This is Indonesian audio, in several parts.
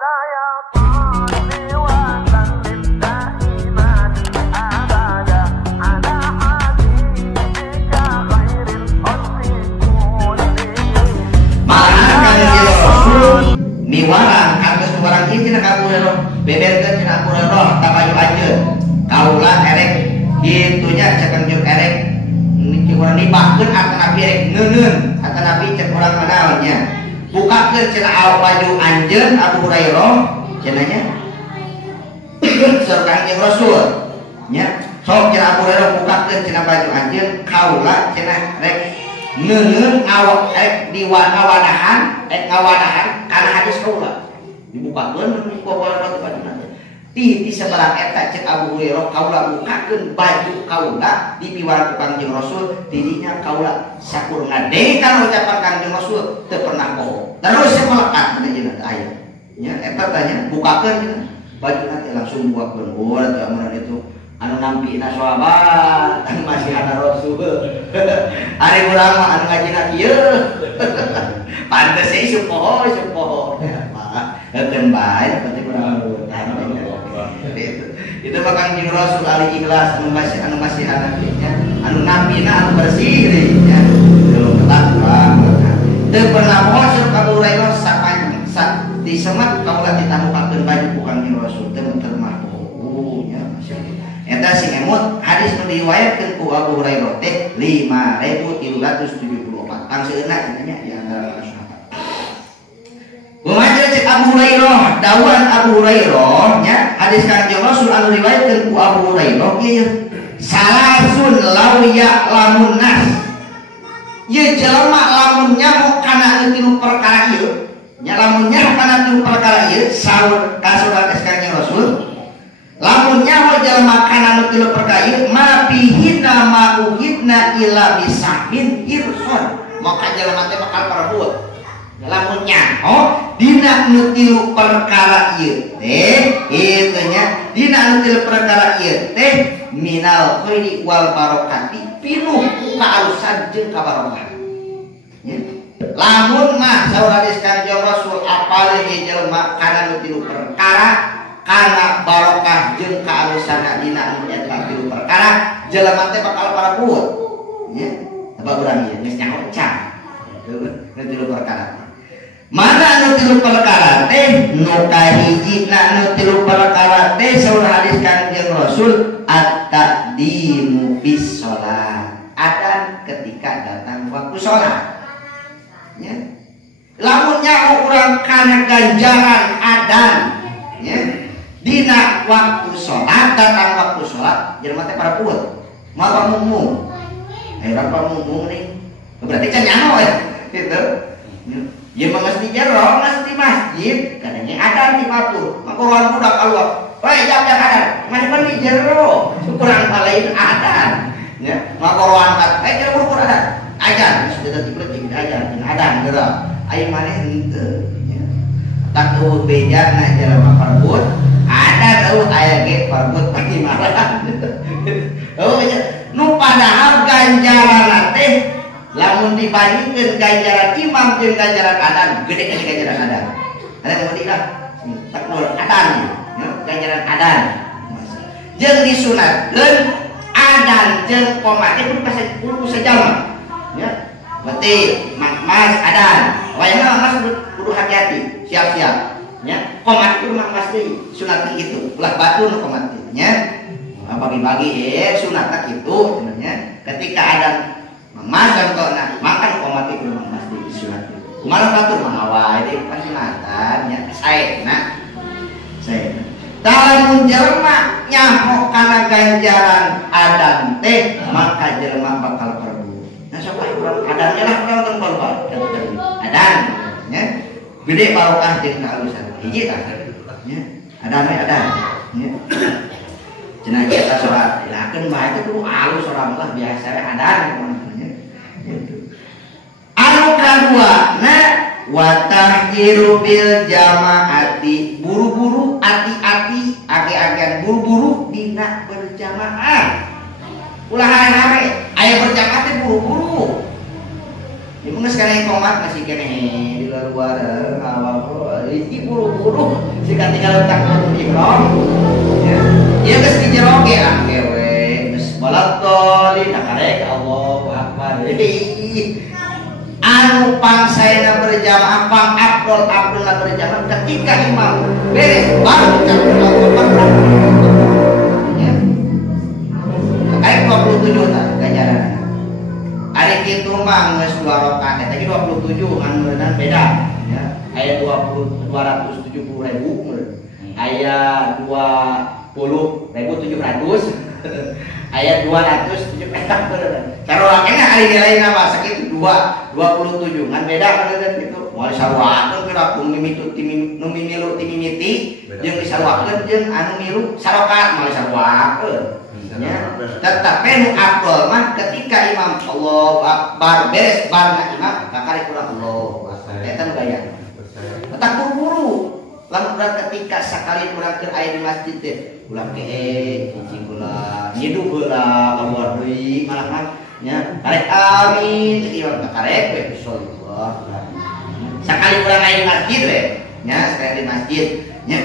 Miwarang kados warang ieu cenah kabuleroh beberkeun cenah kabuleroh tabayu ajeun kaula erek gitunya cek anjeun erek niki urang nibahkeun atanapi erek neuneun atanapi cek urang manaon nya bukakeun cenah baju anjeun Abu Hurairah cenah nya surga Kanjeng Rasul nya sok cenah Abu Hurairah bukakeun cenah baju anjeun kaula cenah rek neuneun awak ngawadahan kana hadis kaula dibukakeun ku batu bajuna ti sabarang eta cek Abu Hurairah kaula bukakeun baju kaula di piwara ku Kanjeng Rasul didinya kaula sakur ngade kana ucapan Kanjeng Rasul teu pernah bohong terus melekat kana jeung aya nya eta tanya bukakeun baju nanti langsung bukakeun buat amaran itu anu nampina sahabat anu masih ana Rasul ari urang mah anu ngajina ieu pantes ieu supoho heukeuan bae penting urang itu mah Kanjeng Rasul ali ikhlas anu masih ana nya anu nampina anu bersih nya teu ketat teu pernah poho sur Abu Hurairah sapanjang di semat kaula ditamukakeun baju ku Kanjeng Rasul teu pernah poho nya eta sing emut hadis nu diriwayatkeun ku Abu Hurairah teh 5374 tangseuna cenah di antara sahabat. Kumaha cek Abu Hurairah dawuhan Abu Hurairah nya hadis Kanjeng Rasul anu riwayatkeun ku Abu Hurairah ieu salasun law ya'lamun nas ieu jelema lamun nyaho kana anu perkara ieu nya lamun nyaho kana anu perkara ieu saur kasuran Kanjeng Rasul lamun nyaho jelema kana nu perkara ma bihina ma uhidna ila bisamin irson maka jelema teh bakal perbuat lamun nyaho dina nu tilu perkara ieu teh kitu nya dina nu tilu perkara ieu teh minal khairi wal barokati pinuh kaalusan jeung kabarokahan nya lamun mah saur hadis Kanjeng Rasul apal ieu jelema kana nu tilu perkara kana barokah jeung kaalusana dina anu eta tilu perkara jelema teh bakal parapuut nya apa urang ieu geus nyaho can nu tilu perkara mana anu tilu perkara teh nu kahijina anu tilu perkara teh saur hadis Kanjeng Rasul at-taqdimu bis shalat adzan ketika datang waktu salat nya lamun nyaho urang kana ganjaran adzan nya dina waktu sholat datang waktu sholat jelema teh parapuut mah pamumung ayeuna pamumung nih berarti can nyaho ya gitu ieu mah geus di jero geus di masjid kadang adzan di batu mangkoruan budak Allah we jam adzan mana di jero kurang paleun adzan nya mangkoruan kat jero kurang adzan sudah dadi penting adzan geura aya maneh henteu nya tak eueuh bejana jelema parapuut ada tahu aya ge parbut pagi marah oh nu padahal ganjaran teh lamun dibandingkeun ganjaran imam jeung ganjaran adzan gede ka ganjaran adzan ada mau dilah takbir adzan ganjaran adzan jeung disunatkeun adzan jeung qomat kudu sajam ya berarti mas adzan wayahna mas kudu hati-hati siap-siap nya qomat itu mah pasti sunat itu ulah batu nu qomat nya bagi-bagi sunat kitu cenah ketika ada mas contohna makan qomat itu mah pasti sunat kumaha batur mah wae di sunatan nya saena lamun jelema nyaho kana ganjaran adzan teh maka jelema bakal perbu nah sok urang adzan lah urang tong balbal adzan nya gede barokah jeung kaalusan hiji tah nya ada nya cenah kita salat dilakeun bae teh kudu alus urang lah biasa we ada nya anu kaduana wa tahjiru bil jamaati buru-buru ati-ati age-agean buru-buru dina berjamaah ulah hare-hare aya berjamaah teh buru-buru. Ibu nggak sekarang komat masih kene di luar awal Riki buru-buru jika tinggal letak ikram ya dia geus di jero ge anggewe geus balatoli nakarek Allahu Akbar anu pangsaena berjamaah pang abdul berjamaah ketika imam beres baru Allahu Akbar ya kayak 27 tah ganjaran ari kitu mah geus 2 rakaat tadi 27 anu beda ya aya 270.000 aya 20.700 aya 270 saroakena ari nilai nama sakitu 27 ngan beda kan gitu moal sarwakeun kira nu mimitu nu mimilu ti mimiti jeung disarwakeun jeung anu milu sarokat moal sarwakeun nya tetapi nu afdol mah ketika imam Allahu Akbar beres bar imam kakari kurang Allahu Akbar eta nu gaya tak buru-buru lamun ketika sakali urang keur aya di masjid teh ulah keek cicing ulah nyiduh heula kaluar deui malah nya karek amin cek imam karek we sallallahu sakali urang aya di masjid we nya sekali di masjid nya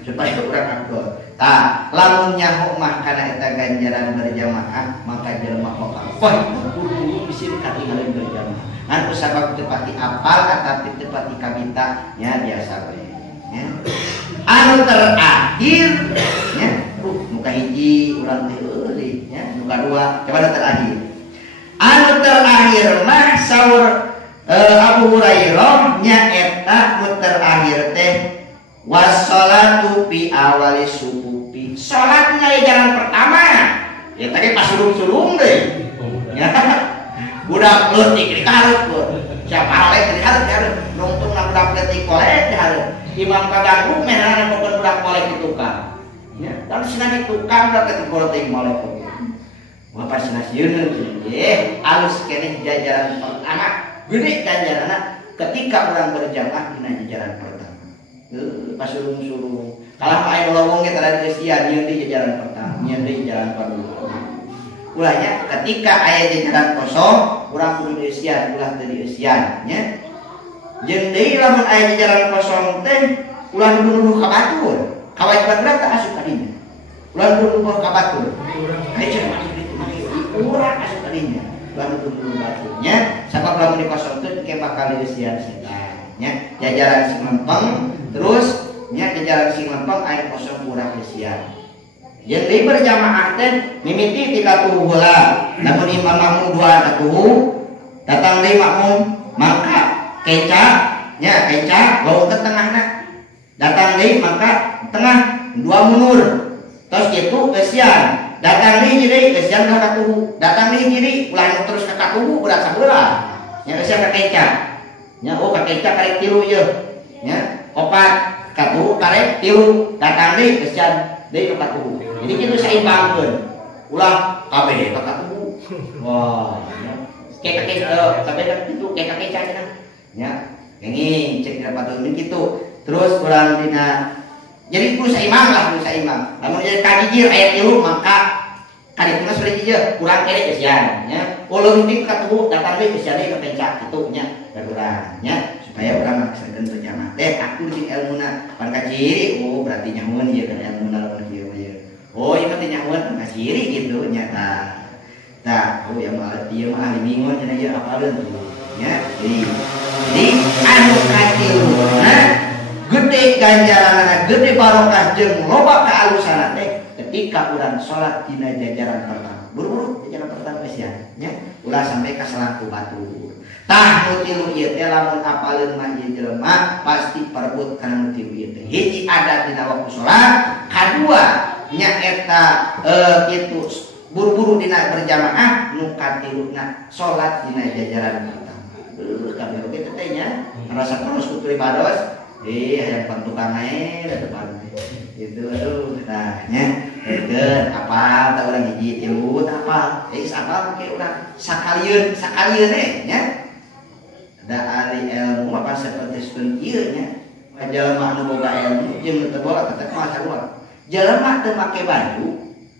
supaya urang afdol tah lamun nyaho mah kana eta ganjaran berjamaah maka jelema wah buru-buru bisin katingali berjamaah anu sabab tepati apal atapi tepati kabita nya biasa we ya anu terakhir ya muka hiji urang teh eueuh ya muka dua coba terakhir anu terakhir mah saur Abu Hurairah nya eta nu terakhir teh wassalatu fi awali subuhi salat nya jalan pertama ya tadi pas sulung-sulung deui ya budak leutik di karep siapa halek di hareup nungtung na budak leutik kolek di hareup imam kaganggu menana bukan budak kolek di tukang ya dan cenah di tukang budak leutik kolek molek bapak cenah sieun ye alus keneh jajaran pertama gede ganjaranna ketika orang berjamaah dina jajaran pertama pas sulung-sulung kalah aya lowong ge tara geus di jajaran pertama nyeun di jajaran kedua ulahnya ketika aya jajaran kosong urang kudu dieusian ulah teu dieusian nya jeung deui lamun aya jajaran kosong teh ulah nuduh ka batur kawajiban urang teh asup ka dinya ulah nuduh ka batur aya cenah masuk ditu urang asup ka dinya ulah nuduh batur nya sabab lamun dikosong teh ke bakal dieusian setan nya jajaran sing lempeng terus nya jajaran sing lempeng aya kosong urang dieusian jadi berjamaah teh mimiti 30 heula namun imam makmum 2 datang deui makmum mangka keca nya keca bawa ke tengahna datang deui mangka tengah 2 mundur terus kitu kesian datang deui jadi kesian ka katuhu datang deui jadi ulah terus ka katuhu berat sabeula nya kesian ka keca nya oh ka keca karek 3 ye nya 4 katuhu karek 3 datang deui kesian deui ka katuhu jadi kita seimbangkeun ulah kabeh ka katuhu wah kayak itu kayak cenah nya nging cek dina patuh kitu terus urang dina jadi kudu saimbang lah kudu saimbang lamun jadi kadijir aya 3 maka kadituna sudah hijau urang kere kesian nya ulun di katuhu datang deui kesian deui ka pencak kitu nya urang nya supaya urang maksakeun teu jamaah teh aku jeung elmuna pan kaciri oh berarti nyamun ieu kan elmuna lamun kieu oh ieu teh nyamun pan kaciri gitu nyata tah oh ya mah ieu mah ahli mingon cenah ieu apaleun nya jadi anu katiluna gede ganjaranna gede barokah jeung loba kaalusanna teh ketika urang salat dina jajaran pertama buru-buru jajaran pertama sia nya ulah sampai ka salatu batur tah nu tilu ieu teh lamun apaleun mah ieu jelema pasti perebut kana nu tilu ieu teh hiji adat dina waktu salat kadua nya eta kitu buru-buru dina berjamaah nu katiluna salat dina jajaran pertama kabeh oge teh nya rasa terus kudu ibados hayang pantukang ae da depan gitu aduh nah nyaeukeun apal ta urang hiji tilu apal apal ke urang sakalieun nya da ari ilmu apa seperti seperti ieu nya jelema anu boga ilmu jeung teu boga tetep mah sarua jelema teu make baju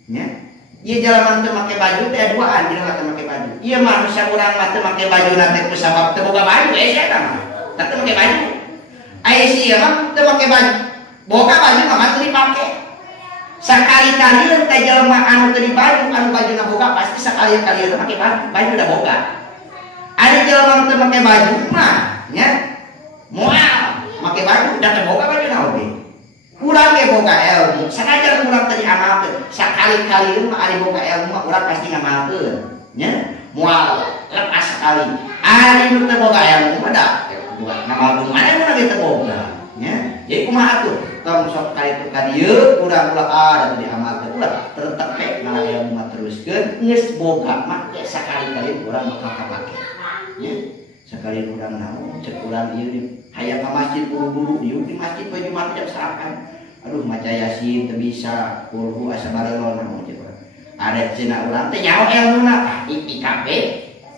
nya ieu jelema teu make baju teh duaan jelema teu make baju ieu manusia urang mah teu make baju na teh ku sabab teu boga baju sia eta mah teu make baju Aya si mah teu make baju. Boga baju mah teu dipake. Sakali-kali teh jelema anu teu dibaju, anu bajuna boga pasti sakali-kali teh make baju da boga. Ada jelema teu make baju mah nya moal make baju da teu boga baju na oge. Urang ge boga ilmu, sanajan urang teh diamalkeun. Sakali-kali mah ari boga ilmu mah urang pasti ngamalkeun. Nya moal lepas sekali. Ari nu teu boga ilmu mah da ngamalkeun mana nu lagi teu boga. Nya jadi kumaha atuh? Tong sok kali ka dieu urang ulah ada teu diamalkeun ulah tertepek ngalah ilmu mah teruskeun geus boga mah sakali-kali urang bakal kapake. Nya sekali urang naon cek urang ieu hayang ka masjid buru-buru ieu di masjid poe Jumat jam 9. Aduh maca Yasin teu bisa kulhu asa barelol naon cek urang. Ada cenah urang teh nyaho ilmuna itikaf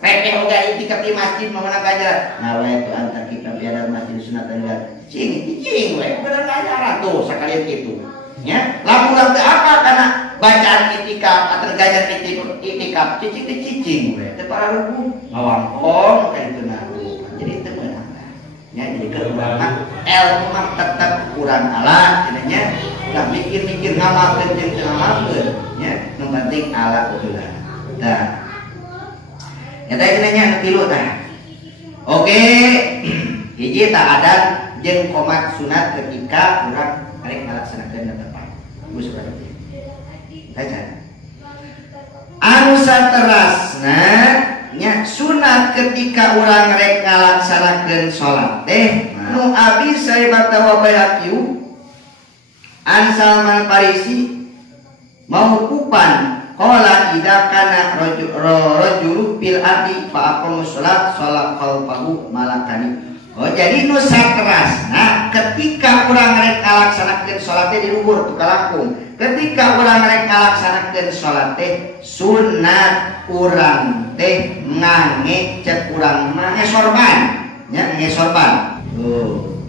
repeh oga itikaf di masjid mah meunang ganjaran. Nawe tu antar kita biada masjid sunat dan cing we bener ganjaran tuh sakalian kitu. Nya lamun urang teh apa kana bacaan itikaf atau ganjaran itikaf cicing we teu pararuku ngawangkong ka ditu na. Jadi teu meunang. Nya jadi keur urang ilmu mah tetep kurang alat cenanya udah mikir-mikir ngamalkeun jeung teu ngamalkeun nya nu penting alat heula. Tah. Eta cenanya nu tilu tah. Oke. Hiji tah adat jeung qomat sunat ketika urang arek ngalaksanakeun da tepat. Geus berarti. Baca. Anu saterasna nya sunat ketika urang rek ngalaksanakeun salat teh nu abi saibatawa bayaqiu an Salman Farisi mauqupan qala idza kana rajulu bil ardi fa aqama shalat khalfahu malakani. Oh jadi nu saterasna ketika urang rek ngalaksanakeun salat teh di luhur tu kalangkung. Ketika urang rek ngalaksanakeun salat teh sunat urang teh ngange cek urang mah ngesorban nya ngesorban. Tuh.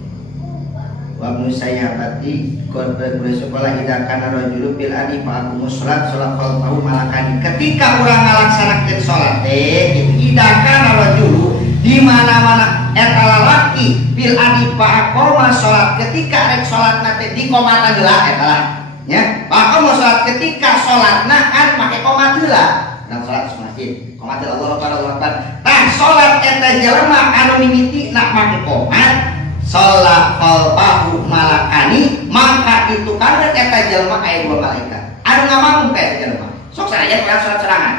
Wa musayyabati qad sekolah idza kana rajulu bil adi fa aqama shalat khalfahu malakani. Ketika urang ngalaksanakeun salat teh idza kana rajulu di mana-mana eta lalaki bil adi fa aqama salat ketika rek salatna teh di qomatan heula eta lah nya. Fa aqama salat ketika salatna kan make qomat heula. Dan salat di masjid qomat Allahu akbar Allahu akbar. Tah salat eta jelema anu mimiti nak make qomat salat qalbahu malakani maka itu kan eta jelema aya dua malaikat anu ngamamun ka eta jelema. Sok sanajan urang salat serangan.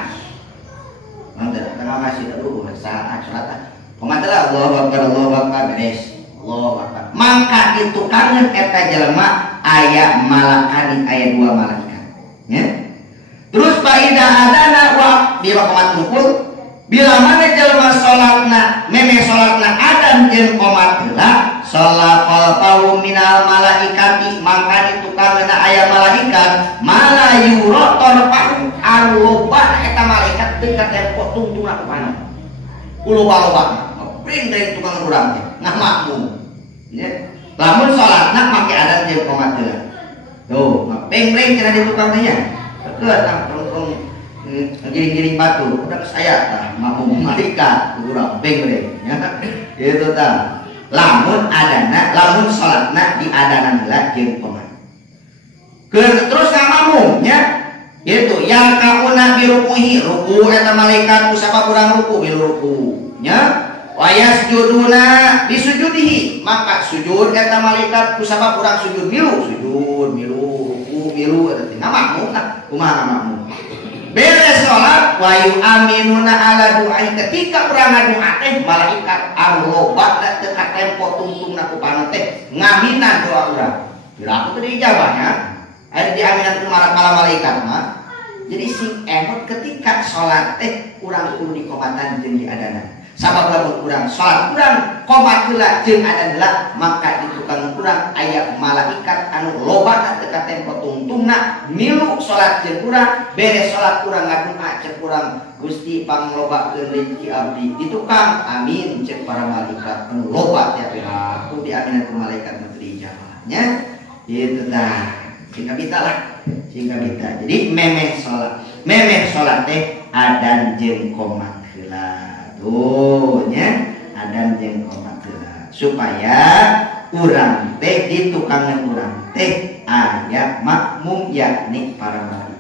Mantep tengah masjid dulu saat salat qomat Allahu akbar beres. Allahu akbar. Maka itu kangen eta jelema aya malakani aya dua malaikat. Ya. Terus faida adana wa bila qomat mukul bila mana jelema salatna meme salatna adan jeung qomat heula salat qalbahu minal malaikati maka itu kangen aya malaikat malayu rotor pahu anu loba eta malaikat teu katempo tungtungna ku panah. Kuloba-loba pring-pring tukang urang teh ngamakmum. Nya. Lamun salatna make adat jeung qomat heula. Tuh, pring-pring cenah di tukang teh nya. Teu tong giring-giring batu, udah saya tah makmum malaikat urang pring-pring nya. Kitu tah. Lamun adana, lamun salatna di adanan heula jeung qomat. Terus ngamakmum nya. Itu yang kauna birukuhi ruku eta malaikat kusapa kurang ruku bil ruku nya wa yasjuduna bisujudihi maka sujud eta malaikat kusapa kurang sujud milu ruku milu eta teh ngamakmum tah kumaha ngamakmum beres salat wa yu'minuna ala du'ai ketika urang ngadoa teh malaikat anu loba da teu katempo tungtungna ku panah teh ngaminan doa urang diraku teh dijabahnya aya di aminan kumaha malaikat mah. Jadi sing emot ketika salat teh urang kudu di qomatan jeung di adanan. Sabab lamun urang salat urang qomat heula jeung adan heula maka di tukang urang aya malaikat anu loba teu katempo tungtungna milu salat jeung urang beres salat urang ngadoa cek urang Gusti panglobakeun rezeki abdi di tukang amin cek para malaikat anu loba tiap aku diaminan ku malaikat menteri jamaahnya. Itu tah. Singkat kita lah, singkat kita. Jadi memeh sholat teh adan jeung qomat heula. Tuh nya, adan jeung qomat heula. Supaya urang teh di tukangan urang teh aya makmum yakni para malaikat.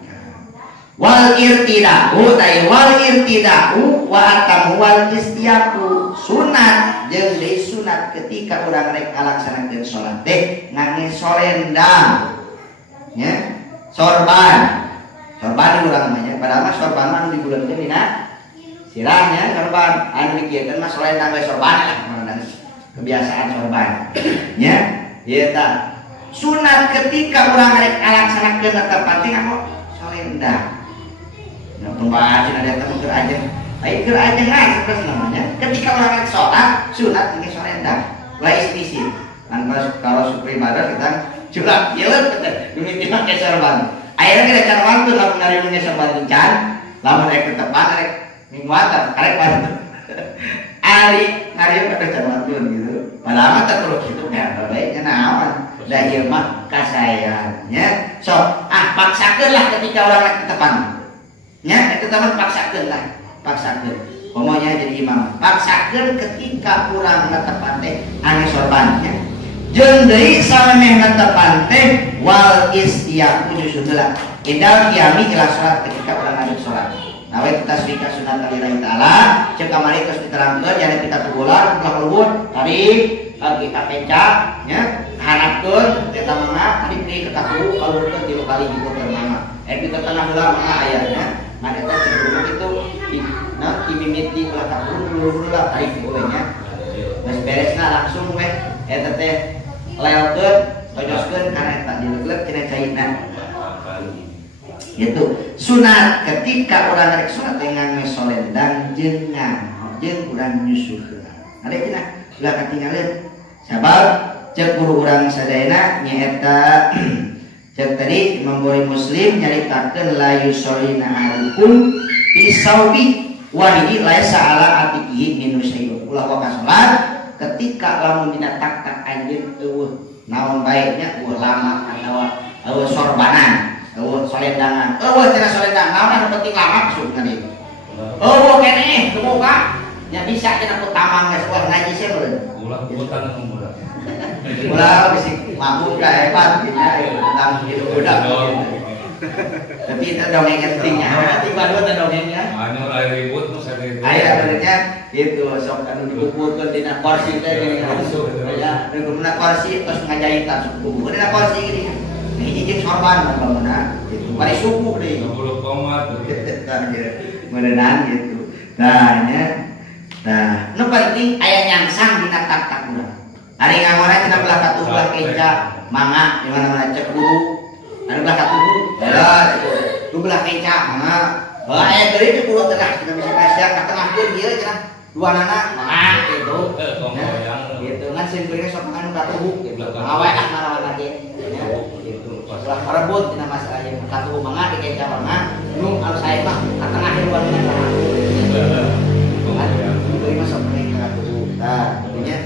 Wal irtida'u tay wal irtida'u wa atamu wal istiaku sunat jeung deui sunat ketika urang rek ngalaksanakeun salat teh ngangge solendang nya sorban urang mah nya padahal mah sorban mah digunakeun dina sirahnya sorban anu dikieun mah solendang we sorban lah kebiasaan sorban nya ieu tah sunat ketika urang rek ngalaksanakeun tepat teh nganggo solendang. Nah, pembahasan ada temu keur ajeng. Baik keur ajeng terus namanya. Ketika orang rek salat, sunat ini solendang. Wa istisin. Kalau supri badar kita curang yeuleuh demi make sorban. Ayeuna kita can waktu lamun ngari make sorban can, lamun rek tetepan rek mingguatan karek bantu. Ari ngari pada can waktu gitu. Padahal mah teh perlu kitu kan baiknya naon. Da ieu mah kasayannya. So, paksakeun lah ketika orang rek tetepan. Ya, itu teman paksakeun lah, paksakeun. Pokoknya jadi imam. Paksakeun ketika urang netepan teh anu sorbannya. Jeung deui salemeh netepan teh wal istiaku nyusun heula. Idal qiyami ila salat ketika urang ngadeg salat. Nawe tasbih sunat lillahi taala, ceuk kamari geus diterangkeun nya kita tubulan ulah leuwih tarik kita pencak nya hanapkeun eta mangga tarik deui ka kaku kalurkeun 3 kali gitu keur mangga. Kita tengah heula mangga ayatnya. Nah kita cenderung itu dimimiti ulah kabur dulu lah tarik diulenya geus beresna langsung we eta teh lelkeun tojoskeun kana eta dileglek cenah cairna gitu. Sunat ketika urang rek salat teh ngangge solendang jeung urang nyusuh heula ade cenah ulah katinggalieun sabab ceuk guru urang sadayana nyaeta cek tadi Imam Bukhari Muslim nyaritakeun la yusallina alaikum bisaubi wahidi laisa ala atiqihi min syai'un. Ulah waka salat ketika lamun dina tak-tak anjeun eueuh naon baiknya eueuh lama atawa eueuh sorbanan, eueuh solendangan. Eueuh cenah solendang, naon anu penting lama maksud tadi. Eueuh keneh kemuka nya bisa cenah ku tamang geus wah ngaji sih meureun. Ulah bukan mudah. Ulah bisik mampu ka hebat nya tentang hidup budak. Tapi itu dongeng pentingnya. Nanti baru ada dongengnya. Anu lain ribut mah sadeu. Aya benernya gitu sok anu dikumpulkeun dina kursi teh gini. Ya, dina kursi terus ngajahitan suku. Dina kursi gini. Ini jeung sorban bagaimana gitu. Bari suku deui. 20 komat Meunaan gitu. Nah, nya. Nah, nu penting aya nyangsang dina tak-tak urang. Ari ngamona cenah belah katuh belah keca mangga di mana-mana cek guru. Anu belah katuh ya itu belah keca mangga. Aya deui teh guru tengah cenah bisa kasih ka tengahkeun ieu cenah duanana mangga gitu. Gitu ngan sing beure sok anu katuh gitu. Awe ah marawan lagi. Ya gitu. Belah parebut cenah masalah yang katuh mangga di keca mangga. Nu anu sae mah ka tengah duanana. Deui mah sok ning katuh. Tah, nya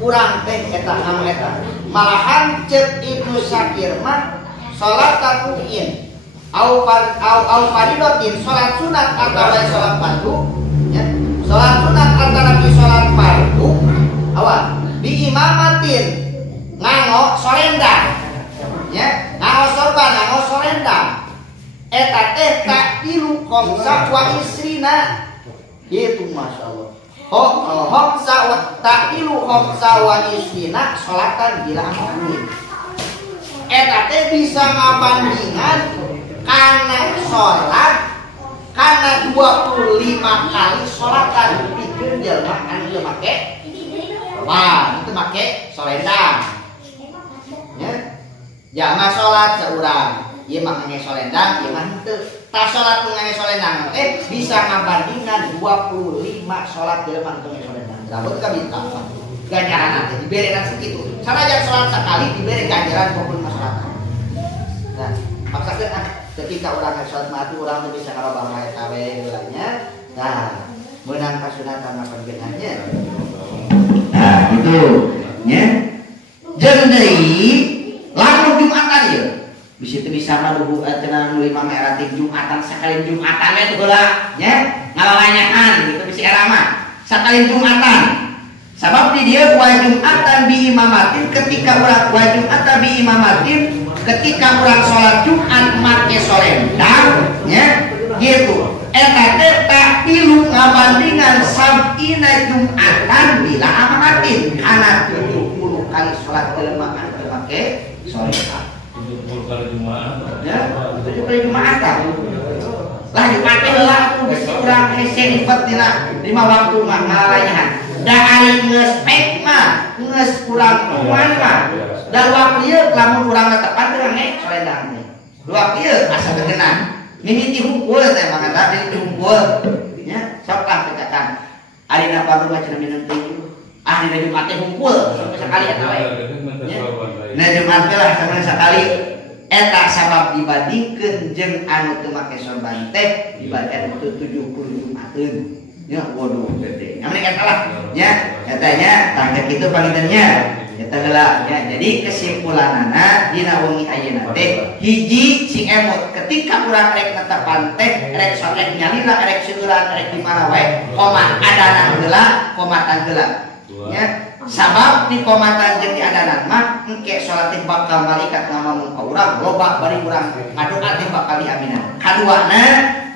kurang teh eta anu eta malahan ceuk Ibnu Syakir mah salat takuin au faridatin salat sunat atawa salat fardu ya salat sunat antara di salat fardu awa di imamatin nganggo solendang ya nganggo sorban nganggo solendang eta teh tak ilu khamsa wa isrina itu masyaallah. Homsa wa ta'ilu homsa wa istina sholatan bila amin. Eta teh bisa ngabandingan kana sholat kana 25 kali sholatan pikeun jelema anu teu make wah itu make solendang. Ya. Jangan sholat seurang. Ieu mah ngangge solendang, ieu mah henteu. Tas sholat ngangge solendang bisa ngabandingan 25 sholat jelema anu ngangge solendang. Sabut ka bintang. Ganjaran teh diberean sakitu. Sanajan sholat sakali dibere ganjaran 25 sholat. Nah, maksakeun ketika urang ngangge sholat mah urang teh bisa ngarobah wae tawe heulanya. Nah, meunang kasunatan apa benahnya. Nah, itu nya. Jeung deui lamun Jumatan ieu bisa itu bisa maluhu cenah 5 meratik Jumatan sekali Jumatan itu heula nya ngalawanyahan gitu bisa era mah sekali Jumatan Sabab di dia wa Jumatan bi imamatin ketika urang wa Jumatan bi imamatin ketika urang salat Jumat make solendang nya gitu. Eta teh tak pilu ngabandingan sab'ina Jumatan bila amamatin kana 70 kali salat jelema anu make solendang. 70 kali Jumat. Ya, 70 kali Jumat lah Jumat teh heula geus urang hese ribet dina 5 waktu mah ngalayahan. Da ari geus pek mah geus urang kuman mah. Da waktu ieu lamun urang tepat urang nek solendang teh. Waktu ieu asa teunan. Mimiti hungkul teh mah kata di hungkul. Nya sok lah petakan. Ari na padu macam minum teh. Ah dina Jumat teh hungkul sampai sekali eta we. Nah Jumat teh lah sampai sekali. Eta sabab dibandingkeun jeung anu teu make sorban teh dibanding itu 70 Jumateun. Ya waduh gede. Yang mereka salah ya katanya tangga kitu pangintennya eta heula ya. Jadi kesimpulanana dina wengi ayeuna teh hiji si emot ketika urang rek netepan teh rek sorek nyalira rek sieuran rek di mana wae koma adanan heula komatan heula ya. Sabab di komatan jeung di adanan mah engke salat teh bakal malaikat ngomong ka urang loba bari urang ngadoa teh bakal diaminan. Kaduana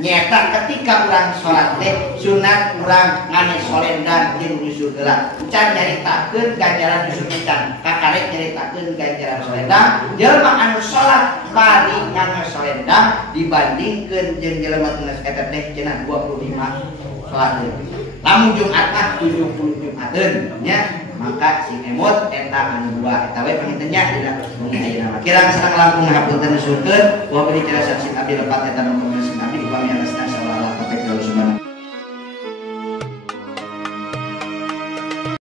nyaeta ketika urang salat teh sunat urang ngane solendang jeung nyusul heula. Can nyaritakeun ganjaran nyusul can. Kakarek nyaritakeun ganjaran solendang. Jelema anu salat bari ngane solendang dibandingkeun jeung jelema geus eta teh cenah 25 salat. Lamun Jumat mah 70 Jumateun nya. Maka si emot eta anu dua eta we pangintennya dina wengi ayeuna. Kirang sareng langkung hapunten nusulkeun wa beri cara saksi abdi lepat eta nu